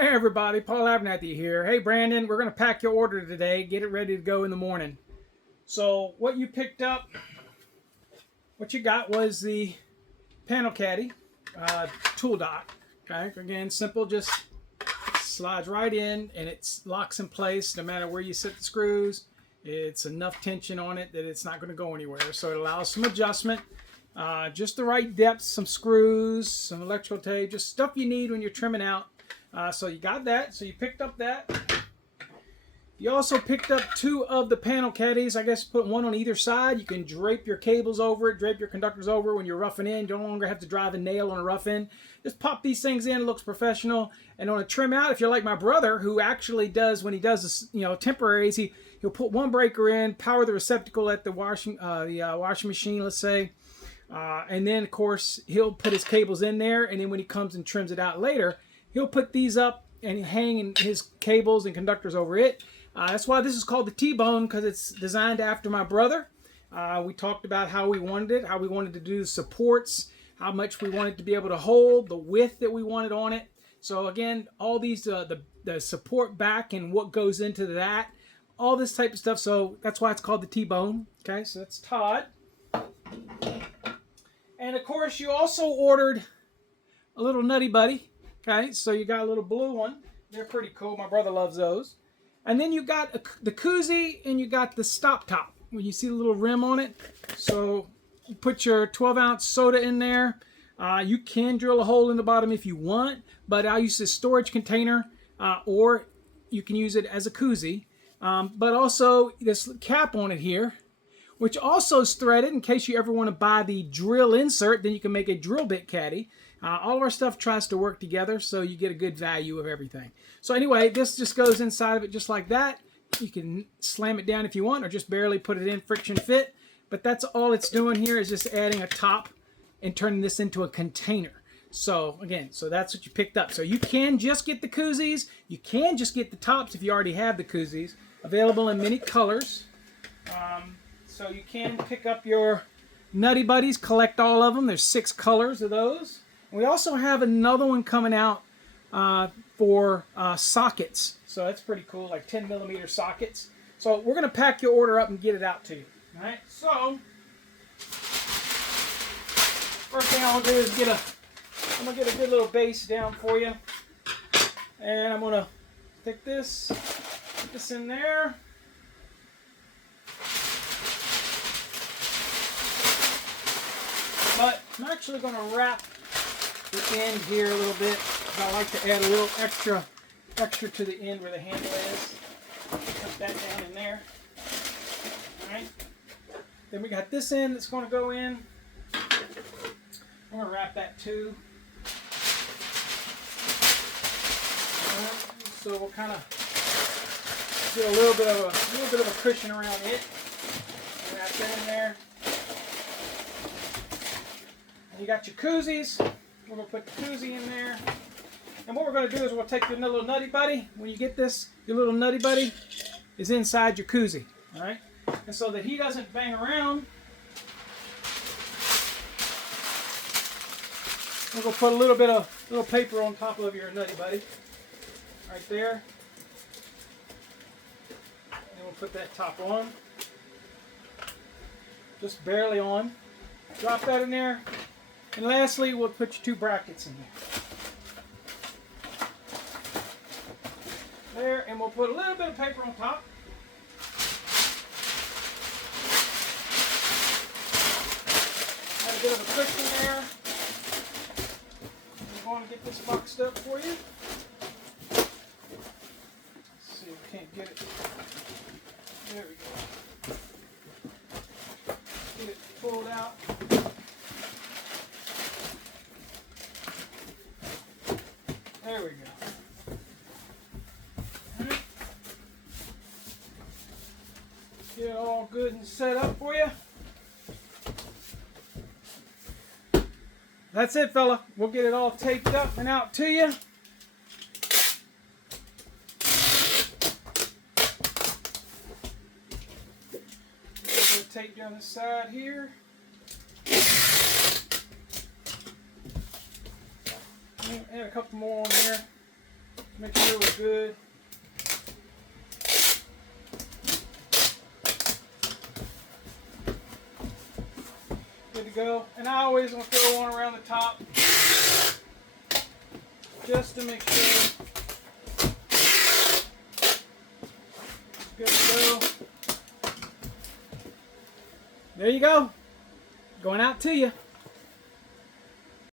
Hey everybody, Paul Abernathy here. Hey Brandon, we're going to pack your order today. Get it ready to go in the morning. So what you picked up, what you got was the Panel Caddy Tool Dock. Okay, again, simple, just slides right in and it locks in place no matter where you set the screws. It's enough tension on it that it's not going to go anywhere. So it allows some adjustment, just the right depth, some screws, some electrical tape, just stuff you need when you're trimming out. So you got that. So you picked up that. You also picked up 2 of the panel caddies. I guess put one on either side. You can drape your cables over it, drape your conductors over when you're roughing in. You no longer have to drive a nail on a rough end. Just pop these things in. It looks professional. And on a trim out, if you're like my brother, who actually does, when he does this, temporaries, he'll put one breaker in, power the receptacle at the washing machine, let's say. And then, of course, he'll put his cables in there. And then when he comes and trims it out later, he'll put these up and hang his cables and conductors over it. That's why this is called the T-bone, because it's designed after my brother. We talked about how we wanted it, how we wanted to do the supports, how much we wanted to be able to hold, the width that we wanted on it. So again, all these, the support back and what goes into that, all this type of stuff. So that's why it's called the T-bone. Okay, so that's Todd. And of course, you also ordered a little Nutty Buddy. Okay, so you got a little blue one. They're pretty cool. My brother loves those. And then you got the koozie and you got the stop top. When you see the little rim on it. So you put your 12-ounce soda in there. You can drill a hole in the bottom if you want, but I use this storage container, or you can use it as a koozie. But also this cap on it here, which also is threaded in case you ever want to buy the drill insert. Then you can make a drill bit caddy. All of our stuff tries to work together, so you get a good value of everything. So anyway, this just goes inside of it just like that. You can slam it down if you want, or just barely put it in friction fit. But that's all it's doing here, is just adding a top and turning this into a container. So again, so that's what you picked up. So you can just get the koozies. You can just get the tops if you already have the koozies. Available in many colors. So you can pick up your Nutty Buddies, collect all of them. There's 6 colors of those. We also have another one coming out for sockets. So that's pretty cool, like 10mm sockets. So we're going to pack your order up and get it out to you. All right, so first thing I'm going to do is I'm going to get a good little base down for you. And I'm going to take this, put this in there. But I'm actually going to wrap the end here a little bit. I like to add a little extra to the end where the handle is. Put that down in there. Alright. Then we got this end that's going to go in. I'm going to wrap that too. So we'll kind of get a little bit of a cushion around it. Wrap that in there. And you got your koozies. We're going to put the koozie in there. And what we're going to do is we'll take your little Nutty Buddy. When you get this, your little Nutty Buddy is inside your koozie. All right? And so that he doesn't bang around, we're going to put a little paper on top of your Nutty Buddy. Right there. And we'll put that top on. Just barely on. Drop that in there. And lastly, we'll put your 2 brackets in there, and we'll put a little bit of paper on top. Add a bit of a cushion there. I'm going to get this boxed up for you. Let's see if we can't get it. There we go. Get it pulled out. There we go. Right. Get it all good and set up for you. That's it, fella. We'll get it all taped up and out to you. Tape down the side here. Add a couple more on here. Make good. Good to go. And I always want to throw one around the top just to make sure it's good to go. There you go. Going out to you.